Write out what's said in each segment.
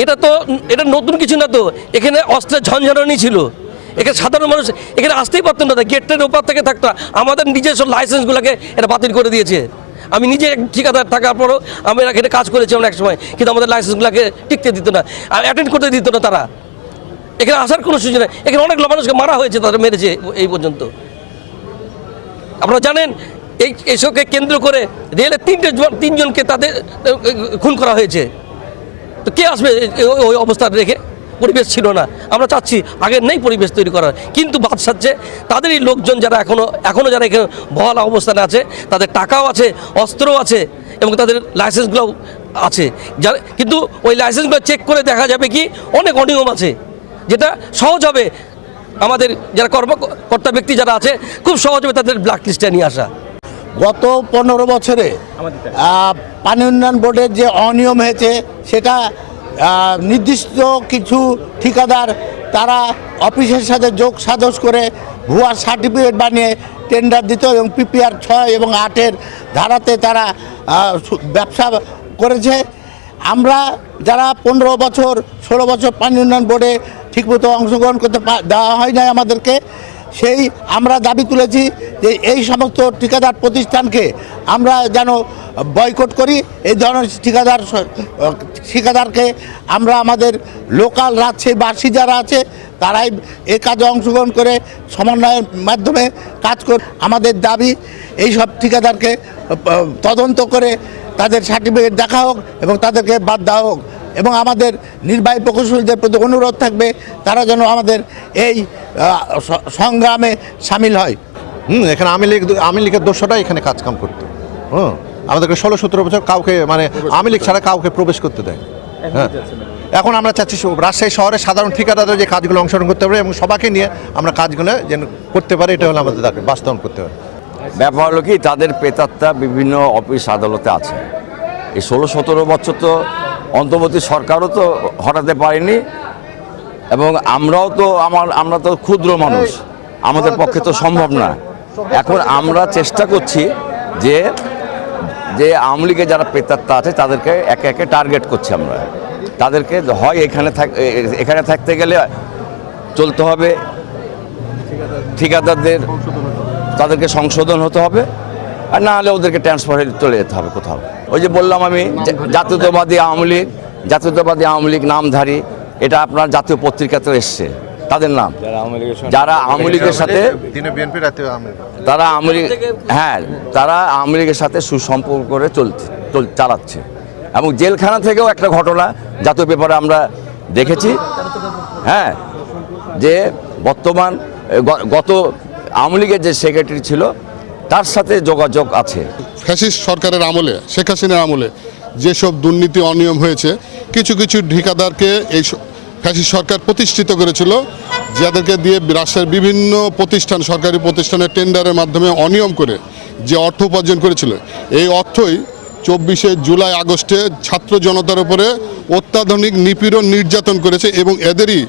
এটা তো, এটা নতুন কিছু না তো। এখানে অস্ত্রের ঝঞ্ঝানি ছিল। এখানে সাধারণ মানুষ, এখানে আসতেই পারতো না। গেটের ওপর থেকে থাকতো। আমাদের নিজস্ব লাইসেন্সগুলোকে এটা বাতিল করে দিয়েছে। আমি নিজে ঠিকাদার থাকার পরও আমি এখানে কাজ করেছিলাম এক সময়, কিন্তু আমাদের লাইসেন্সগুলোকে টিকতে দিত না, আর অ্যাটেন্ড করতে দিত না তারা। এখানে আসার কোনো সুযোগ নেই। এখানে অনেক মানুষকে মারা হয়েছে, তারা মেরেছে এই পর্যন্ত। আপনারা জানেন, এই এসবকে কেন্দ্র করে রেলের তিনটে জন- তিনজনকে তাদের খুন করা হয়েছে। তো কে আসবে ওই অবস্থা রেখে পরিবেশ ছিল না। আমরা চাচ্ছি আগে নেই পরিবেশ তৈরি করার। কিন্তু বাদ সাচ্ছে তাদেরই লোকজন যারা এখনও এখনও যারা এখানে বহাল অবস্থানে আছে, তাদের টাকাও আছে, অস্ত্রও আছে এবং তাদের লাইসেন্সগুলোও আছে। যার কিন্তু ওই লাইসেন্সগুলো চেক করে দেখা যাবে কি অনেক অনিয়ম আছে। যেটা সহজ হবে। আমাদের যারা কর্মকর্তা ব্যক্তি যারা আছে, খুব সহজ হবে তাদের ব্ল্যাক লিস্টে নিয়ে আসা। গত পনেরো বছরে পানি উন্নয়ন বোর্ডের যে অনিয়ম হয়েছে সেটা নির্দিষ্ট কিছু ঠিকাদার তারা অফিসের সাথে যোগ সাজস করে ভুয়া সার্টিফিকেট বানিয়ে টেন্ডার দিত এবং পিপিআর ছয় এবং আটের ধারাতে তারা ব্যবসা করেছে। আমরা যারা পনেরো বছর ষোলো বছর পানি উন্নয়ন বোর্ডে ঠিকমতো অংশগ্রহণ করতে দেওয়া হয় নাই আমাদেরকে সেই আমরা দাবি তুলেছি যে এই সমস্ত ঠিকাদার প্রতিষ্ঠানকে আমরা যেন বয়কট করি। এই ধরনের ঠিকাদার ঠিকাদারকে আমরা আমাদের লোকাল রাজশাহীবাসী যারা আছে, তারাই এ কাজে অংশগ্রহণ করে সমন্বয়ের মাধ্যমে কাজ করে, আমাদের দাবি এই সব ঠিকাদারকে তদন্ত করে তাদের সার্টিফিকেট দেখা হোক এবং তাদেরকে বাদ দেওয়া হোক। এবং আমাদের নির্বাহী প্রকৌশলীদের প্রতি অনুরোধ থাকবে তারা যেন আমাদের এই সংগ্রামে সামিল হয়। হুম এখানে আমি লীগ আমি লীগের দোষটা এখানে কাজকাম করতো। হুম আমাদেরকে ষোলো সতেরো বছর কাউকে মানে আমি লীগ ছাড়া কাউকে প্রবেশ করতে দেয়। হ্যাঁ। এখন আমরা চাচ্ছি রাজশাহী শহরে সাধারণ ঠিকাদাররা যে কাজগুলো অংশগ্রহণ করতে পারে এবং সবাইকে নিয়ে আমরা কাজগুলো যেন করতে পারি এটা হলো আমাদের দাবি বাস্তবায়ন করতে হবে ব্যাপার হলো কি তাদের প্রেতাত্মা বিভিন্ন অফিস আদালতে আছে। এই ষোলো সতেরো বছর তো অন্তর্বর্তী সরকারও তো হটাতে পারেনি এবং আমরাও তো আমার, আমরা তো ক্ষুদ্র মানুষ। আমাদের পক্ষে তো সম্ভব না। এখন আমরা চেষ্টা করছি যে যে আওয়ামী লীগের যারা প্রেতাত্মা আছে, তাদেরকে একে একে টার্গেট করছি আমরা। তাদেরকে হয় এখানে থাক, এখানে থাকতে গেলে চলতে হবে। ঠিকাদারদের, তাদেরকে সংশোধন হতে হবে। আর না হলে ওদেরকে ট্রান্সফার চলে যেতে হবে কোথাও। ওই যে বললাম আমি জাতীয়তাবাদী আওয়ামী লীগ জাতীয়তাবাদী আওয়ামী লীগ নামধারী এটা আপনার জাতীয় পত্রিকাতেও এসছে। তাদের নাম। যারা আওয়ামী লীগের সাথে তারা আওয়ামী লীগ হ্যাঁ তারা আওয়ামী লীগের সাথে সুসম্পর্ক করে চলছে চল- চালাচ্ছে। এবং জেলখানা থেকেও একটা ঘটনা জাতীয় পেপারে আমরা দেখেছি। হ্যাঁ যে বর্তমান গত আওয়ামী লীগের যে সেক্রেটারি ছিল তার সাথে যোগাযোগ আছে। ফ্যাসিস্ট সরকারের আমলে, শেখ হাসিনার আমলে যেসব দুর্নীতি অনিয়ম হয়েছে, কিছু কিছু ঠিকাদারকে এই স- ফ্যাসিস্ট সরকার প্রতিষ্ঠিত করেছিল, যাদেরকে দিয়ে রাষ্ট্রের বিভিন্ন প্রতিষ্ঠান, সরকারি প্রতিষ্ঠানের টেন্ডারের মাধ্যমে অনিয়ম করে যে অর্থ উপার্জন করেছিল। এই অর্থই চব্বিশে জুলাই আগস্টে ছাত্র জনতার উপরে অত্যাধুনিক নিপীড়ন নির্যাতন করেছে এবং এদেরই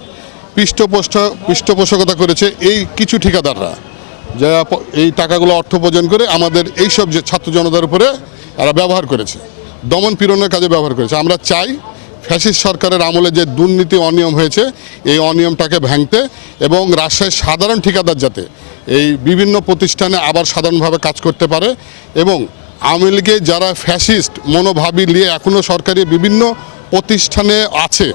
পৃষ্ঠপোষক পৃষ্ঠপোষকতা করেছে এই কিছু ঠিকাদাররা। যারা এই টাকাগুলো অর্থ উপার্জন করে আমাদের এইসব যে ছাত্র জনতার উপরে এরা ব্যবহার করেছে। দমন পীড়নের কাজে ব্যবহার করেছে। আমরা চাই ফ্যাসিস্ট সরকারের আমলে যে দুর্নীতি অনিয়ম হয়েছে, এই অনিয়মটাকে ভাঙতে এবং রাজশাহীর সাধারণ ঠিকাদার যাতে এই বিভিন্ন প্রতিষ্ঠানে আবার সাধারণভাবে কাজ করতে পারে এবং আওয়ামী লীগে যারা ফ্যাসিস্ট, মনোভাবী নিয়ে এখনও সরকারি বিভিন্ন প্রতিষ্ঠানে আছে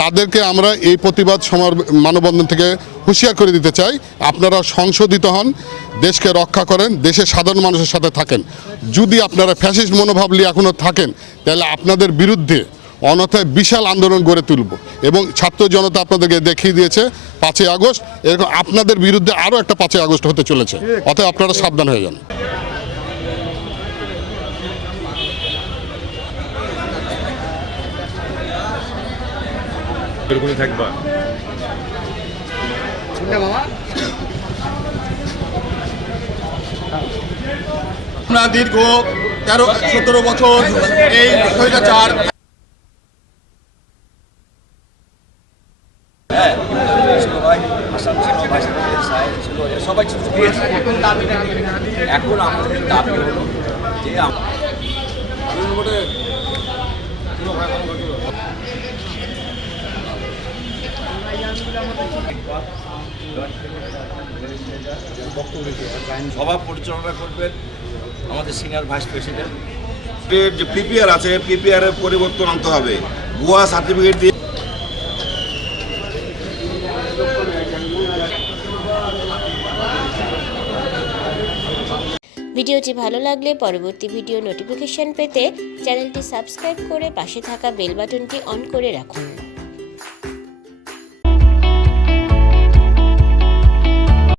তাদেরকে আমরা এই প্রতিবাদ সমার মানববন্ধন থেকে হুঁশিয়ার করে দিতে চাই। আপনারা সংশোধিত হন, দেশকে রক্ষা করেন, দেশের সাধারণ মানুষের সাথে থাকেন। যদি আপনারা ফ্যাসিস্ট মনোভাব নিয়ে এখনও থাকেন, তাহলে আপনাদের বিরুদ্ধে অনথায় বিশাল আন্দোলন গড়ে তুলব এবং ছাত্র জনতা আপনাদেরকে দেখিয়ে দিয়েছে পাঁচই আগস্ট। এরকম আপনাদের বিরুদ্ধে আরও একটা পাঁচই আগস্ট হতে চলেছে। অতএব আপনারা সাবধান হয়ে যান। এরকমই থাকবা। আমরা দীর্ঘ তেরো সতেরো বছর এই স্বৈরাচার এখন আমাদের দাবি হলো যে সভা পরিচালনা করবেন আমাদের সিনিয়র ভাইস প্রেসিডেন্ট। এর যে পিপিআর আছে পিপিআর এর পরিবর্তন আনতে হবে। ভুয়া সার্টিফিকেট দিয়ে ভিডিওটি ভালো লাগলে পরবর্তী ভিডিও নোটিফিকেশন পেতে চ্যানেলটি সাবস্ক্রাইব করে পাশে থাকা বেল বাটনটি অন করে রাখুন।